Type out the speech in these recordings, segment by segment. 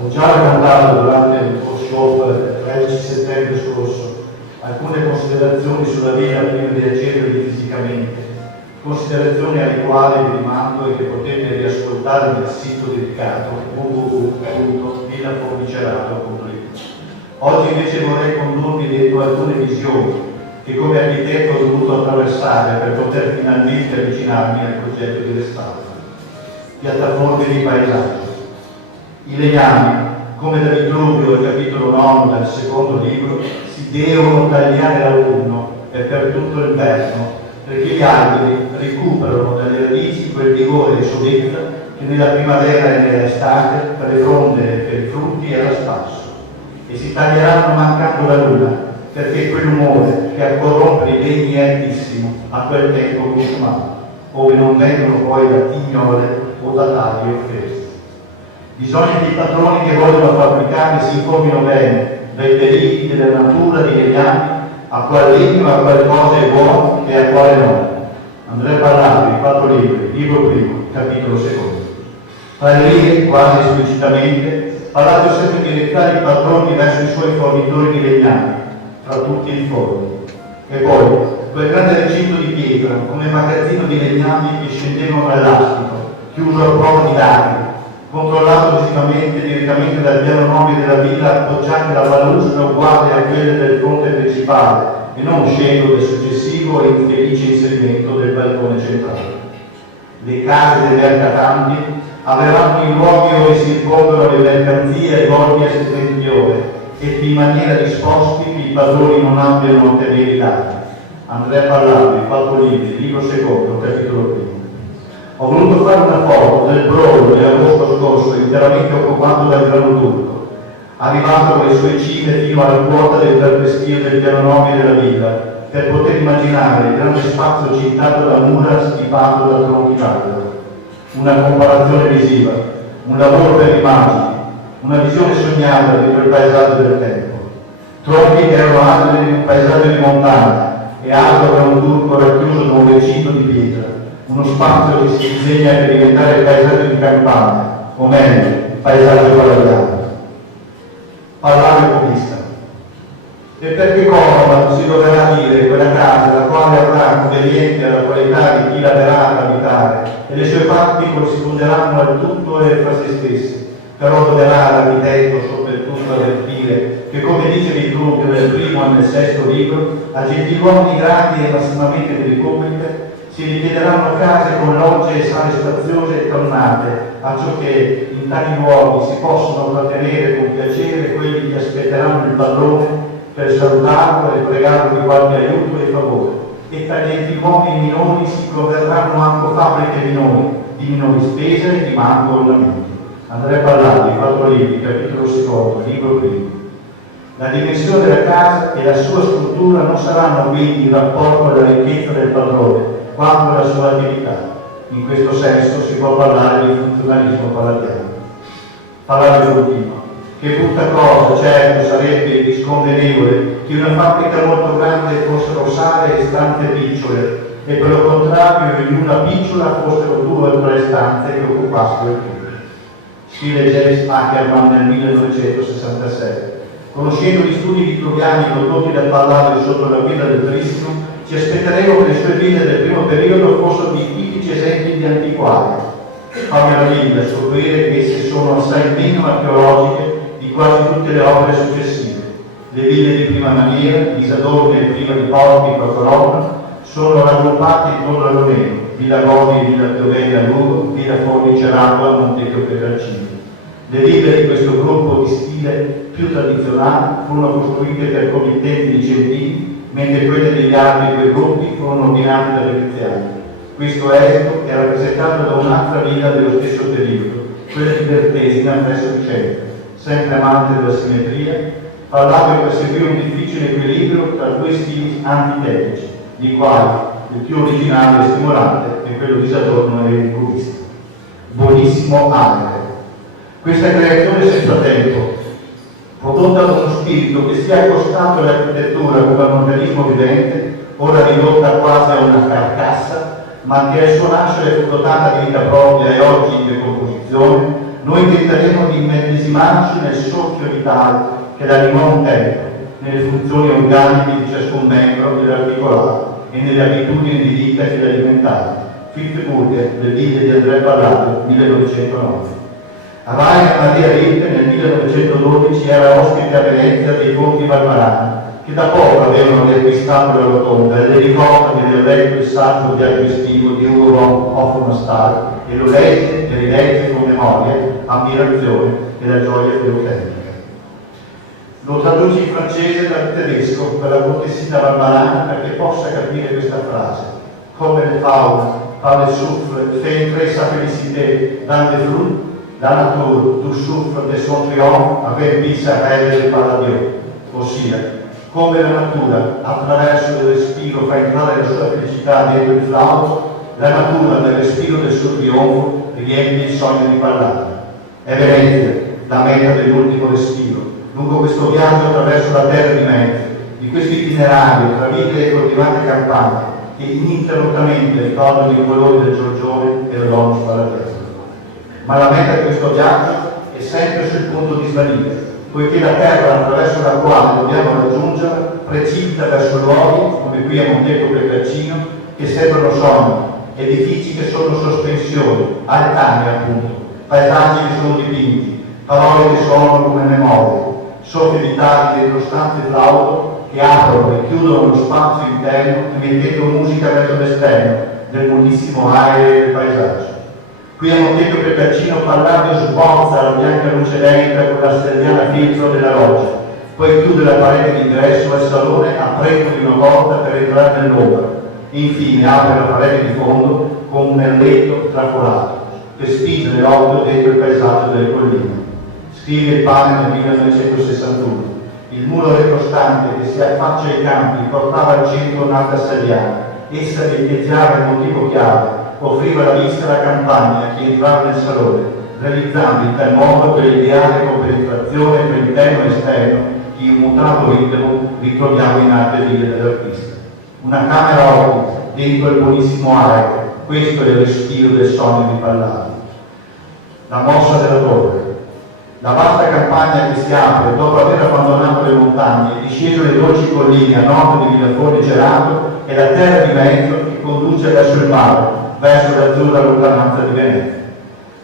Ho già raccontato durante il workshop del 13 settembre scorso alcune considerazioni sulla vita prima di accedervi fisicamente, considerazioni alle quali vi rimando e che potete riascoltare nel sito dedicato www.villafornicerato.it. Oggi invece vorrei condurvi dentro alcune visioni che come architetto ho dovuto attraversare per poter finalmente avvicinarmi al progetto di restauro. Piattaforme di paesaggio. I legnami, come da Vitruvio al capitolo 9 del secondo libro, si devono tagliare l'autunno e per tutto l'inverno, perché gli alberi recuperano dalle radici quel vigore e sovezza che nella primavera e nell'estate per le fronde e per i frutti era sparso. E si taglieranno mancando la luna, perché quell'umore che a corrompere i legni è altissimo a quel tempo consumato, ove non vengono poi da tignole o da tagli offesi. Bisogna che i padroni che vogliono fabbricare si informino bene dai pericoli della natura, dei legnami, a quale legno, a quale cosa è buono e a quale no. Andrei parlando in 4 libri, libro primo, capitolo secondo. Tra le righe, quasi esplicitamente, Palladio sempre direttare i padroni verso i suoi fornitori di legnami, tra tutti i forni. E poi, quel grande recinto di pietra, come magazzino di legnami che scendevano dall'astico, chiuso a prova di laghi, controllato fisicamente direttamente dal piano nobile della villa, appoggiante da balustre uguali a quelle del fronte principale e non uscendo del successivo e infelice inserimento del balcone centrale. Le case dei mercatanti avranno i luoghi dove si ripongono le mercanzie ai bordi a settentrione e in maniera disposti che i padroni non abbiano a tenere i dati. Andrea Palladio, 4 libri, libro secondo, capitolo primo. Ho voluto fare una foto del brodo di agosto scorso, interamente occupato dal grano turco, arrivato con le sue cime fino alla quota del perpestio del piano nobile della villa, per poter immaginare il grande spazio cintato da mura stipato da tronchi d'albero. Una comparazione visiva, un lavoro per immagini, una visione sognata di quel paesaggio del tempo. Tronchi che erano alberi di un paesaggio di montagna e altro grano turco racchiuso da un recinto di pietra. Uno spazio che si disegna per diventare il paesaggio di campagna, o meglio, il paesaggio palladiano. Parlare cubista. E perché Córdoba si dovrà dire quella casa la quale avrà conveniente alla qualità di chi la verrà ad abitare e le sue parti corrisponderanno al tutto e fra se stesse, però dovrà l'architetto soprattutto avvertire che, come dice Vitruvio nel primo e nel sesto libro, a gentiluomini grandi e massimamente di repubblica si richiederanno case con logge e sale spaziose e tornate, acciò che in tali luoghi si possono trattenere con piacere quelli che aspetteranno il padrone per salutarlo e pregarlo di qualche aiuto e favore. E tra gli gentiluomini minori si converranno anche fabbriche minori, di minori spese e di manco ornamenti. Andrea Palladio, 4 libri, capitolo secondo, libro primo. La dimensione della casa e la sua struttura non saranno quindi in rapporto alla ricchezza del padrone, quanto alla sua attività. In questo senso si può parlare di funzionalismo palladiano. Palladio continua. Che brutta cosa, certo, sarebbe disconvenevole che una fabbrica molto grande fossero sale e stanze picciole, e per lo contrario in una picciola fossero 2 o 3 stanze che occupassero il tutto. Scrive James Ackerman nel 1967. Conoscendo gli studi vitruviani condotti da Palladio sotto la guida del Tristano, ci aspetteremo che le sue ville del primo periodo fossero di tipici esempi di antiquaria. Fa meraviglia scoprire che esse sono assai meno archeologiche di quasi tutte le opere successive. Le ville di prima maniera, Isadorne prima di Porti e Colonna, sono raggruppate intorno a Romeo, Villa Godi, Villa Pioveni a Lugo, Villa Fornicerato a Montecchio Petrarcini. Le ville di questo gruppo di stile più tradizionale furono costruite per committenti vicentini, mentre quelle degli altri 2 gruppi furono ordinate da veneziani. Questo esito è rappresentato da un'altra villa dello stesso periodo, quella di Bertesina presso Vicenza. Sempre amante della simmetria, Palladio perseguì un difficile equilibrio tra 2 stili antitetici, di quali il più originale e stimolante è quello di Sadorno e il cubista. Buonissimo Arte. Questa creazione senza tempo, prodotta da uno spirito che si è accostato all'architettura come un organismo vivente, ora ridotta quasi a una carcassa, ma che al suo nascere fu dotata di vita propria e oggi in decomposizione, noi tenteremo di immedesimarci nel soffio vitale che l'animò un tempo, nelle funzioni organiche di ciascun membro dell'articolato e nelle abitudini di vita che li alimentavano. Fitzburger, Le vite di Andrea Palladio, 1909. Rainer Maria Rilke nel 1912 era ospite a Venezia dei conti Valmarani, che da poco avevano riacquistato la rotonda, e le ricorda di aver letto il saggio viaggio estivo di Ugo von Hofmannsthal e lo legge e rilegge con memoria, ammirazione e la gioia più autentica. Lo traduce in francese dal tedesco per la cortesina valmarana perché possa capire questa frase. Come le faune, par le souffle, fait entrer sa félicité dans les fruits, la nature, tu souffre de son triomphe, avec sa règle par la Dieu. Ossia, come la natura attraverso il respiro fa entrare la sua felicità dentro il flauto, la natura nel respiro del suo trionfo riempie il sogno di parlare. È Venezia la meta dell'ultimo respiro, lungo questo viaggio attraverso la terra di mezzo, di questo itinerario tra vite e coltivate campagne che ininterrottamente ricordano i colori del Giorgione e dell'Onus Paradise. Ma la meta di questo viaggio è sempre sul punto di svanire, poiché la terra attraverso la quale dobbiamo raggiungere precipita verso luoghi, come qui a Monteco Precaccino, che sembrano sogni, edifici che sono sospensioni, altari appunto, paesaggi che sono dipinti, parole che suonano come memorie, soffi vitali dentro stanze flauto che aprono e chiudono lo spazio interno emettendo musica verso l'esterno del buonissimo aereo del paesaggio. Qui a Monteco Precaccino Palladio sbozza la bianca luce lenta con la serriana filtro della loggia, poi chiude la parete d'ingresso al salone aprendo di una porta per entrare nell'ombra. Infine apre la parete di fondo con un merletto trafolato per spingere l'occhio dentro il paesaggio delle colline. Scrive il pane nel 1961. Il muro retrostante che si affaccia ai campi portava al centro un'altra serriana. Essa riecheggiava il motivo chiave, offriva la vista alla campagna a chi entrava nel salone, realizzando in tal modo quell'ideale compenetrazione tra interno e esterno che in un mutato ritmo ritroviamo in altre ville dell'artista. Una camera ottica dentro il buonissimo aereo, questo è il respiro del sogno di Palladio. La mossa della torre. La vasta campagna che si apre dopo aver abbandonato le montagne e disceso le dolci colline a nord di Villafone Gelato è la terra di mezzo che conduce verso il mare, verso l'azzurra lontananza di Venezia.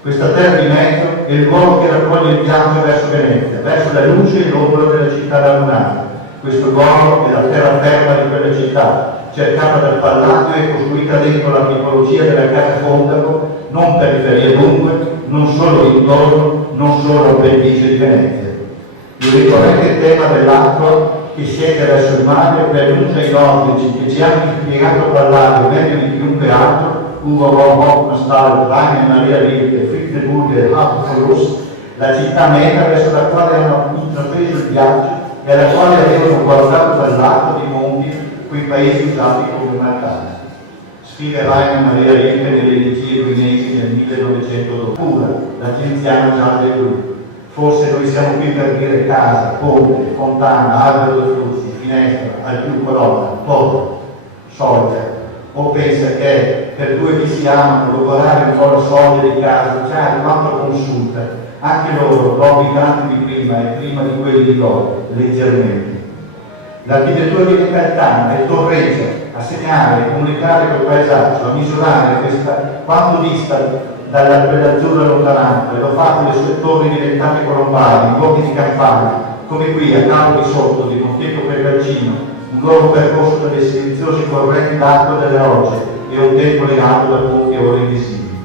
Questa terra di mezzo è il luogo che raccoglie il viaggio verso Venezia, verso la luce e l'ombra della città lagunare. Questo luogo è la terra ferma di quella città, cercata dal Palladio e costruita dentro la tipologia della casa Fondaco, non periferia dunque, non solo intorno, non solo pendice di Venezia. Il ricorrente tema dell'acqua che scende verso il mare per giunta ai nordici che ci hanno spiegato Palladio meglio di chiunque altro, Ugo von Hofmannsthal, Rainer Maria Rilke, Fitzburger e Hauptverlust, la città meta verso la quale hanno intrapreso il viaggio e alla quale avevano guardato dal lato di monti quei paesi usati come marcati. Scrive Rainer Maria Rilke nelle Elegie guinesi nel 1912. Pura, la genziana Jean de Gru. Forse noi siamo qui per dire casa, ponte, fontana, albero di frutti, finestra, al più colonna, porto, soglia. O pensa che per due che si amano logorare un po' la soglia di casa, già quanto consulta, anche loro, dopo i tanti di prima e prima di quelli di dopo, leggermente. L'architettura diventa tanta e torreggia a segnare e comunicare col paesaggio, a misurare questa quanto dista dalla quell'azzurra lontananza, e lo fa con le sue torri diventate colombari, luoghi di campagna, come qui a capo di sotto di Monteco Precaccino, un lungo percorso per le silenziose correnti d'acqua delle rocce e un tempo legato da ponti ora invisibili.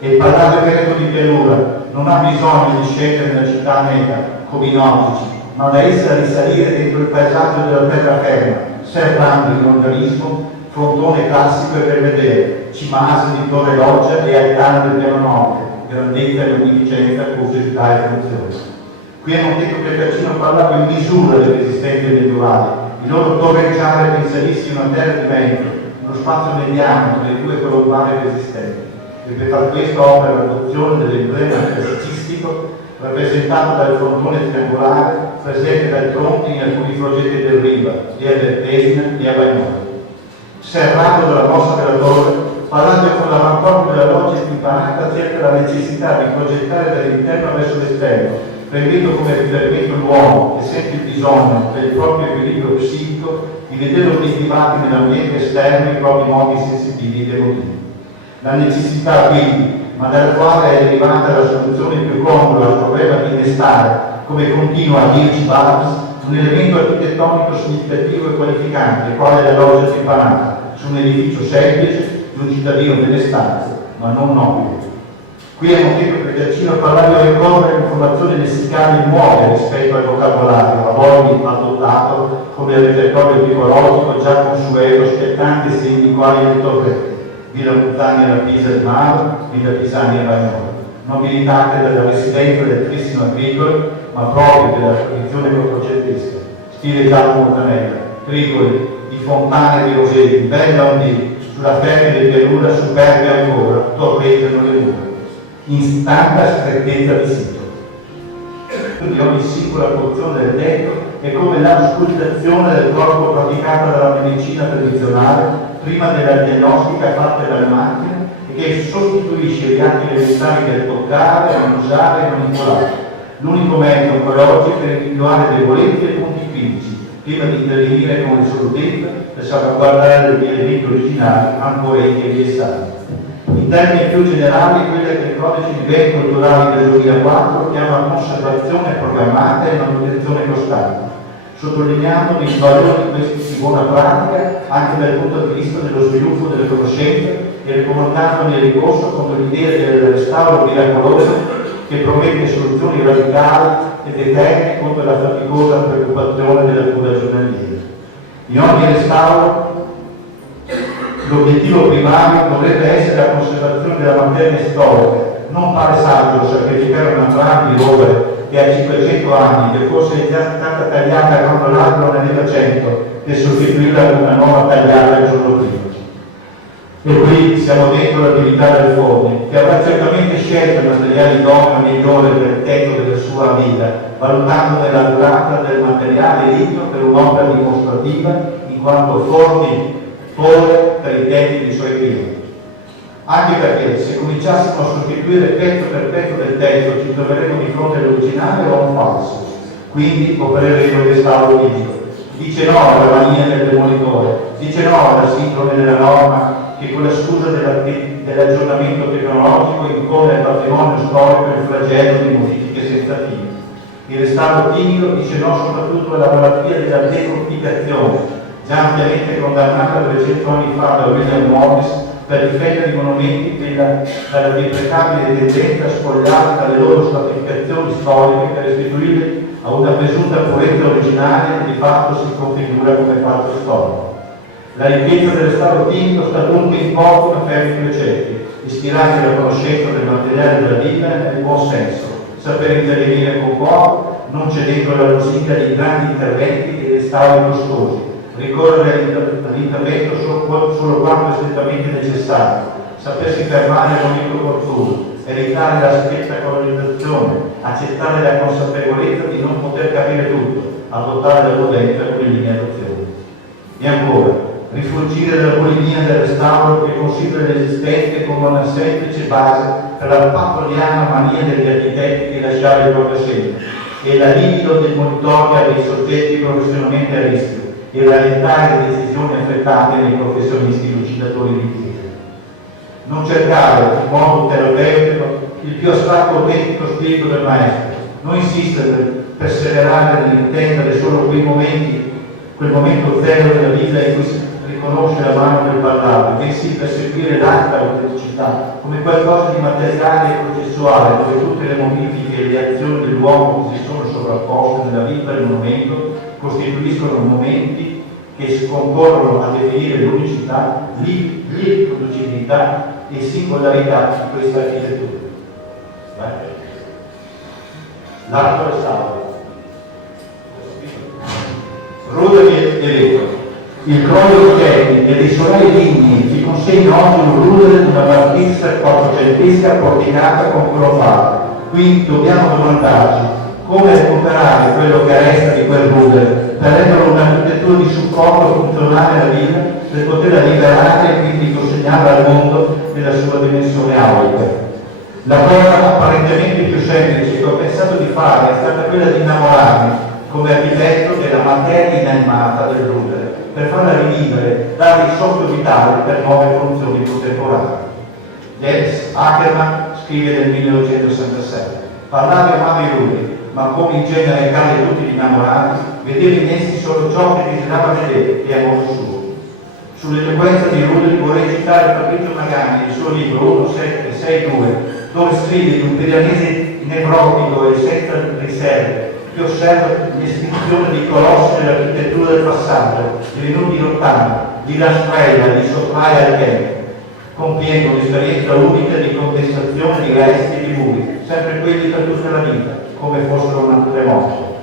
E il Palladio Veneto di pianura non ha bisogno di scendere nella città meta come i nautici, ma da essa risalire dentro il paesaggio della terraferma, serrando il mondialismo, frontone classico e per vedere, cimase di torre loggia e altare del piano nord, grandezza e magnificenza, curiosità e funzione. Qui a Monteco Precaccino parlavo in misura delle esistenze medievali, il loro torreggiare pensadissi una terra di mezzo, uno spazio mediano tra le due colombari resistenti. E per far questo opera l'adozione dell'emblema classicistico rappresentato dal frontone triangolare presente dal fronte in alcuni progetti del Riva, sia a Bertesina e a Bagnoli. Serrato dalla mossa della torre, Palladio con l'avancorpo della loggia logica imparata cerca la necessità di progettare dall'interno verso l'esterno, prendendo come riferimento l'uomo che sente il bisogno per il proprio equilibrio psichico di vedere obiettivati nell'ambiente esterno i propri modi sensitivi ed emotivi. La necessità quindi, ma dalla quale è derivata la soluzione più congrua al problema di innestare, come continua a dirci Babs, un elemento architettonico significativo e qualificante, quale la loggia timpanata, su un edificio semplice di un cittadino delle stanze, ma non nobile. Qui è motivo per Giacchino parlare di ricorrere informazioni lessicali nuove rispetto al vocabolario, a voi adottato come repertorio tipologico già consueto, spettanti segni quali le torrette, Villa Montagna alla Pisa di Maro, Villa Pisani e Bagnoli, nobilitate dalla residenza del trissimo agricolo, ma proprio della tradizione quattrocentesca, stile Giacomo Montanella, Grigoli, di Fontane e di Roseli, Bella Ondì, sulla ferma del Perugia, superbe ancora, torreggiano le mura, in tanta strettezza di sito. Di ogni singola porzione del letto è come l'auscultazione del corpo praticata dalla medicina tradizionale prima della diagnostica fatta dalle macchine e che sostituisce gli atti elementari del toccare, annusare e manipolare. L'unico mezzo ancora oggi per individuare debolezze e punti critici, prima di intervenire con risolutenza per salvaguardare gli elementi originali, ancorenti e riessanti. In termini più generali, quella che il Codice di Beni Culturali del 2004 chiama conservazione programmata e manutenzione costante, sottolineando il valore di questi di buona pratica anche dal punto di vista dello sviluppo delle conoscenze e ricomandandone il ricorso contro l'idea del restauro miracoloso che promette soluzioni radicali ed eterne contro la faticosa preoccupazione della cura giornaliera. In ogni restauro l'obiettivo primario dovrebbe essere la conservazione della materia storica. Non pare saggio sacrificare una trama di rovere che ha 500 anni, che forse è già stata tagliata quando l'altro nel 100 e sostituirla con una nuova tagliata il giorno prima. E qui siamo dentro l'attività del Forni, che avrà certamente scelto il materiale idoneo migliore per il tempo della sua vita, valutandone la durata del materiale ricco per un'opera dimostrativa, in quanto Forni pone per i tempi dei suoi clienti. Anche perché se cominciassimo a sostituire pezzo per pezzo del testo ci troveremo di fronte all'originale o a un falso, quindi opereremo il restauro tipico. Dice no alla mania del demolitore, dice no alla sindrome della norma che con la scusa dell'aggiornamento tecnologico impone al patrimonio storico il flagello di modifiche senza fine. Il restauro timido dice no soprattutto alla malattia della decorticazione, già ampiamente condannata 300 anni fa da William Morris per difendere i monumenti dalla deprecabile tendenza a spogliarli dalle loro stratificazioni storiche per restituirli a una presunta purezza originale che di fatto si configura come fatto storico. La ricchezza del restauro timido sta dunque in poco da fermi precetti, ispirati alla conoscenza del materiale della vita e nel buon senso, saper intervenire con poco, non cedendo alla lusinga di grandi interventi e restauri costosi, ricorrere all'intervento solo quando è strettamente necessario, sapersi fermare con il opportuno, evitare la spettacolarizzazione, accettare la consapevolezza di non poter capire tutto, adottare la prudenza con le linee d'azione. E ancora, rifuggire dalla bulimia del restauro che considera l'esistente come una semplice base per la patroniana mania degli architetti di lasciare il proprio segno e la libido del monitorio dei soggetti professionalmente a rischio e rallentare le decisioni affrettate nei professionisti lucidatori di chiesa. Non cercare in modo terapeutico il più astratto autentico spirito del maestro, non insistere per perseverare nell'intendere solo quel momento zero della vita in cui si riconosce la mano del parlare, bensì perseguire l'alta autenticità come qualcosa di materiale e processuale, dove tutte le modifiche e le azioni dell'uomo che si sono sovrapposte nella vita del monumento costituiscono momenti che concorrono a definire l'unicità, l'irriproducibilità e singolarità di questa architettura. L'altro restauro. Ruder e Vetro. Il crollo di Kenny e dei solari digni ci consegna oggi un Ruder di una battista quattrocentesca porticata con colonnate. Qui dobbiamo domandarci come recuperare quello che resta di quel Ruder per rendere un'architettura di supporto funzionale alla vita, per poterla liberare e quindi consegnarla al mondo nella sua dimensione aulica. La cosa apparentemente più semplice che ho pensato di fare è stata quella di innamorarmi come architetto della materia inanimata del rudere, per farla rivivere, dare il soffio vitale per nuove funzioni contemporanee. Jens Ackermann scrive nel 1966: parlava e amava i ruderi, ma come in genere accade a tutti gli innamorati, vedeva in essi solo ciò che desiderava vedere e a modo suo. Sull'eloquenza di Ruderi vorrei citare Fabrizio Magani nel suo libro 1762, dove scrive di un piranese nevrotico e senza riserve che osserva l'estinzione dei colossi dell'architettura del passaggio, divenuti lontani, di Lasprella, di Sotraia al tempo, compiendo un'esperienza unica di condensazione di resti e di muri, sempre quelli per tutta la vita, come fossero un terremoto.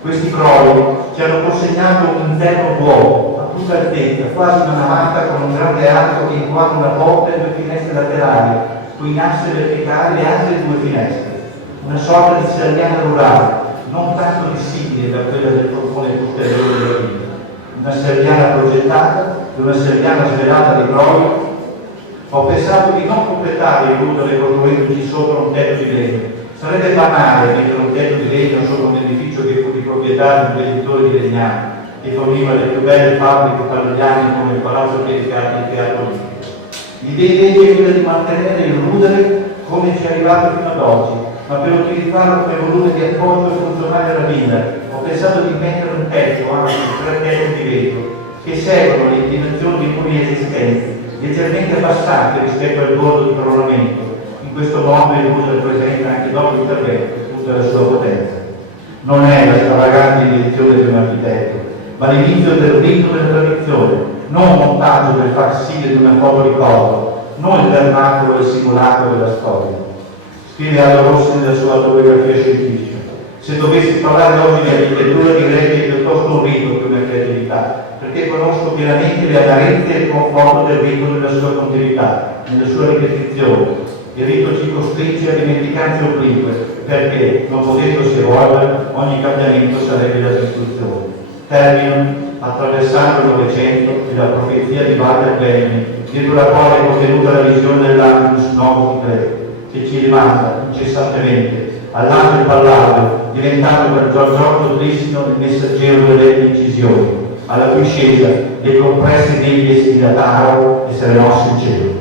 Questi crolli ci hanno consegnato un interno vuoto, a tutta altezza, quasi una navata con un grande arco che inquadra una porta e due finestre laterali, con asse verticali e altre due finestre. Una sorta di serriana rurale, non tanto dissimile da quella del portone posteriore della vita. Una serriana progettata e una serriana svelata di crolli. Ho pensato di non completare il rudere costruendoci sopra un tetto di legno. Sarebbe banale mettere un tetto di legno sopra un edificio che fu di proprietà di un venditore di legnami, che forniva le più belle fabbriche paviliane come il Palazzo Dedicati e il Teatro Olimpico. L'idea invece è quella di mantenere il rudere come ci è arrivato fino ad oggi, ma per utilizzarlo come volume di appoggio funzionale alla villa, ho pensato di mettere un tetto, anzi 3 tetti di vetro, che seguono le dimensioni dei muri esistenti, leggermente abbassate rispetto al bordo di coronamento. In questo modo il rudere presenta anche dopo l'intervento tutta la sua potenza. Non è la stravagante invenzione di un architetto, ma l'inizio del rito della tradizione, non un montaggio del facsimile di una foto ricordo, non il vernacolo e il simulacro della storia. Scrive Aldo Rossi nella sua autobiografia scientifica: se dovessi parlare oggi di architettura direi che è piuttosto un rito che una creatività, perché conosco pienamente le amarezze e il conforto del rito nella sua continuità, nella sua ripetizione. Il rito ci costringe a dimenticanze oblique, perché, non potendosi evolvere, ogni cambiamento sarebbe la distruzione. Termino attraversando il Novecento e la profezia di Walter Benjamin, dietro la quale è contenuta la visione dell'Angelus Novus Dei, che ci rimanda incessantemente all'angelo palladio, diventato per Giorgio Tristino il messaggero delle incisioni, alla cui scesa dei compressi degli si dilatarono e se ne mosse in cielo.